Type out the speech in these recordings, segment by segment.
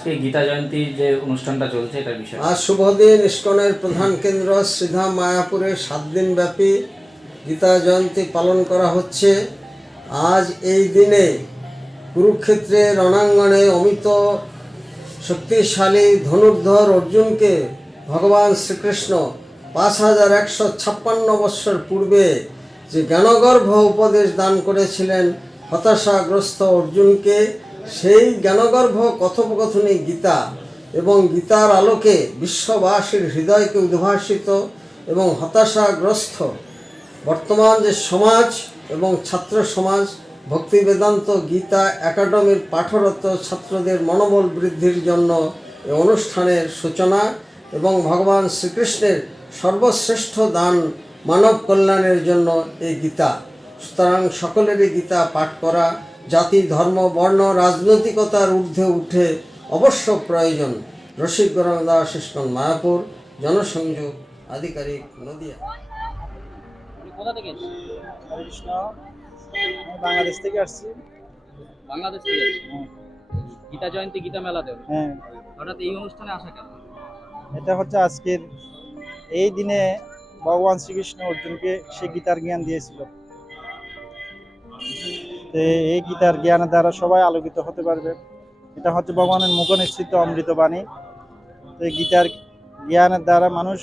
আজকে গীতা জয়ন্তী যে অনুষ্ঠানটা চলছে, এটার বিষয়ে। আজ শুভ দিন ইস্কনের প্রধান কেন্দ্র শ্রীধাম মায়াপুরে সাত দিন ব্যাপী গীতা জয়ন্তী পালন করা হচ্ছে। আজ এই দিনে কুরুক্ষেত্রে রণাঙ্গনে অমিত শক্তিশালী ধনুর্ধর অর্জুনকে ভগবান শ্রীকৃষ্ণ পাঁচ হাজার একশো ছাপ্পান্ন বৎসর পূর্বে যে জ্ঞানগর্ভ উপদেশ দান করেছিলেন হতাশাগ্রস্ত অর্জুনকে সেই জ্ঞানগর্ভ কথোপকথনী গীতা এবং গীতার আলোকে বিশ্ববাসীর হৃদয়কে উদ্ভাসিত এবং হতাশাগ্রস্ত। বর্তমান যে সমাজ এবং ছাত্র সমাজ ভক্তি বেদান্ত গীতা একাডেমির পাঠরত ছাত্রদের মনোবল বৃদ্ধির জন্য এই অনুষ্ঠানের সূচনা এবং ভগবান শ্রীকৃষ্ণের সর্বশ্রেষ্ঠ দান মানব কল্যাণের জন্য এই গীতা। সুতরাং সকলেরই গীতা পাঠ করা জাতি ধর্ম বর্ণ রাজনৈতিকতার ঊর্ধ্বে উঠে অবশ্য প্রয়োজন। রসিক গরম দাস ইস্কন মায়াপুর জনসংযোগ আধিকারিক নদিয়া। কোথা থেকে হরে কৃষ্ণ। আমি বাংলাদেশ থেকে আসছি। বাংলাদেশ থেকে গীতা জয়ন্তী গীতা মেলাতে হ্যাঁ। হঠাৎ এই অনুষ্ঠানে আসা কেন? এটা হচ্ছে আজকের এই দিনে ভগবান শ্রীকৃষ্ণ অর্জুনকে সে গীতার জ্ঞান দিয়েছিল। তো এই গীতার জ্ঞানের দ্বারা সবাই আলোকিত হতে পারবে। এটা হচ্ছে ভগবানের মুখ নিশ্চিত অমৃত বাণী। তো এই গীতার জ্ঞানের দ্বারা মানুষ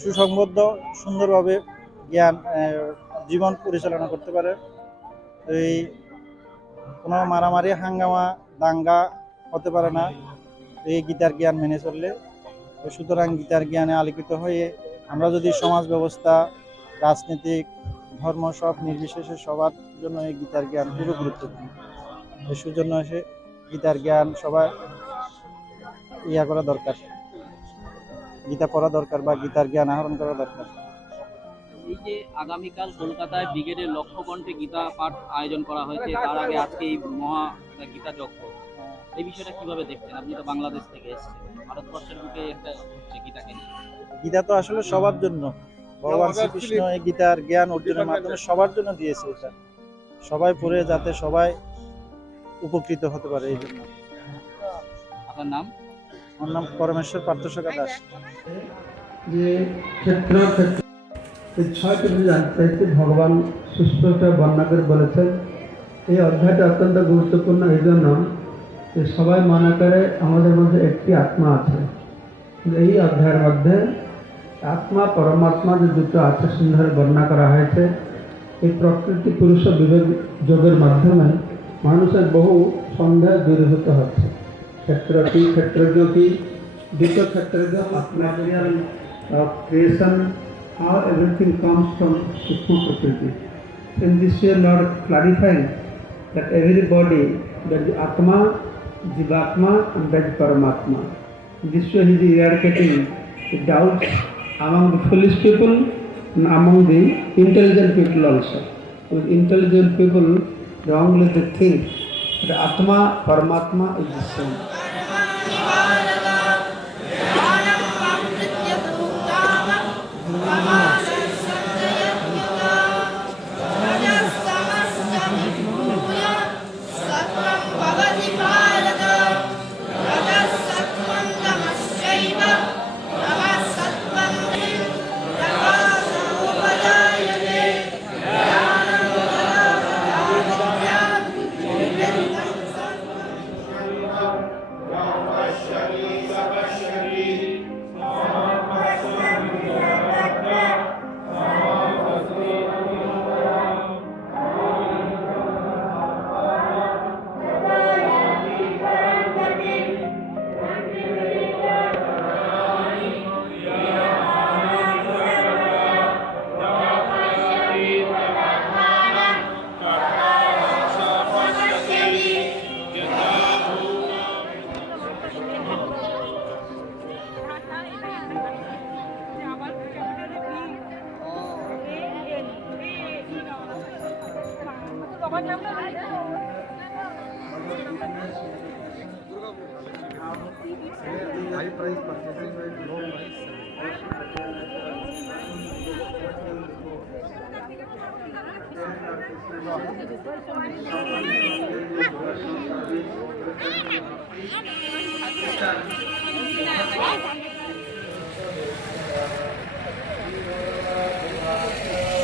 সুসংবদ্ধ, সুন্দরভাবে জ্ঞান জীবন পরিচালনা করতে পারে। এই কোনো মারামারি, হাঙ্গামা, দাঙ্গা হতে পারে না। এই গীতার জ্ঞান মেনে চললে সুতরাং গীতার জ্ঞানে আলোকিত হয়ে আমরা যদি সমাজ ব্যবস্থা, রাজনীতিক, ধর্ম সব নির্বিশেষে সবার জন্য এই গীতার জ্ঞান খুবই গুরুত্বপূর্ণ। সেজন্য সে গীতার জ্ঞান সবাই ইয়া করা দরকার। গীতা পড়া দরকার বা গীতার জ্ঞান আহরণ করা দরকার। এই যে আগামীকাল কলকাতায় ব্রিগেডের গীতা পাঠ আয়োজন করা হয়েছে তার আগে আজকে এই মহা গীতা যজ্ঞ। এই বিষয়টা কীভাবে দেখছেন? আপনি তো বাংলাদেশ থেকে এসেছেন। ভারতবর্ষের বুকে একটা হচ্ছে গীতাকে। গীতা তো আসলে সবার জন্য। ভগবান শ্রীকৃষ্ণ এই গীতার জ্ঞান অর্জনের মাধ্যমে সবার জন্য দিয়েছে এটা। সবাই পড়ে যাতে সবাই উপকৃত হতে পারে এই জন্য। আপনার নাম? আমার নাম পরমেশ্বর পার্থসকা দাস। যে ক্ষেত্র ক্ষেত্র এই ছয়টি যদি জানতে চাইছি ভগবান সুস্পষ্ট বর্ণনা করে বলেছেন এই অধ্যায়টা অত্যন্ত গুরুত্বপূর্ণ এই জন্য যে সবাই মনে করে আমাদের মধ্যে একটি আত্মা আছে। এই অধ্যায়ের মধ্যে আত্মা পরমাত্মা যে দুটো আছে সুন্দর বর্ণনা করা হয়েছে। এই প্রকৃতি পুরুষ বিবেক যোগের মাধ্যমে মানুষের বহু সন্দেহ দূরীভূত হচ্ছে ক্ষেত্রটি ক্ষেত্রজ্ঞ কি দ্বিতীয় ক্ষেত্রজ্ঞ material of creation how everything comes from Sukma Prakriti. In this way Lord clarifying that everybody that is Atma, Jivatma and that is Paramatma. This way he is eradicating the doubts among the foolish people and among the intelligent people also. With intelligent people wrongly they think that Atma, Paramatma is the same. high price purchasing and low price Thank you.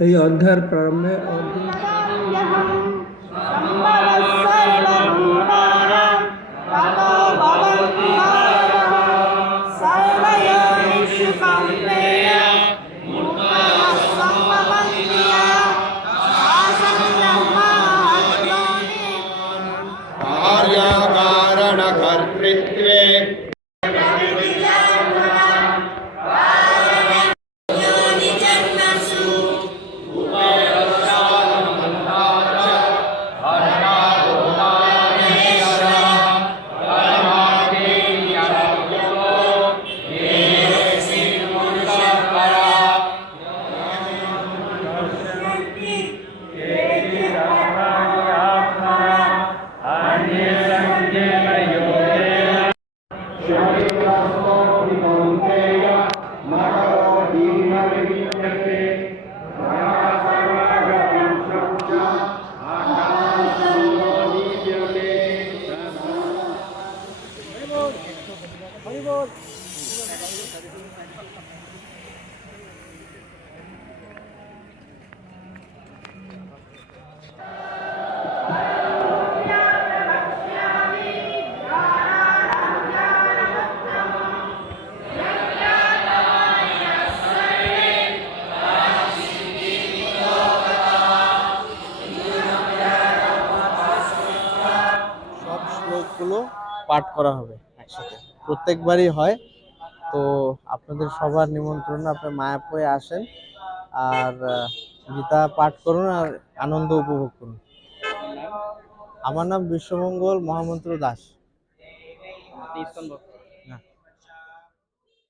यही और प्रारंभ में और শ্লোকগুলো পাঠ করা হবে। প্রত্যেকবারই হয়। তো আপনাদের সবার নিমন্ত্রণ, আপনার মায়াপুরে আসেন আর গীতা পাঠ করুন আর আনন্দ উপভোগ করুন। আমার নাম বিশ্বমঙ্গল মহামন্ত্র দাস।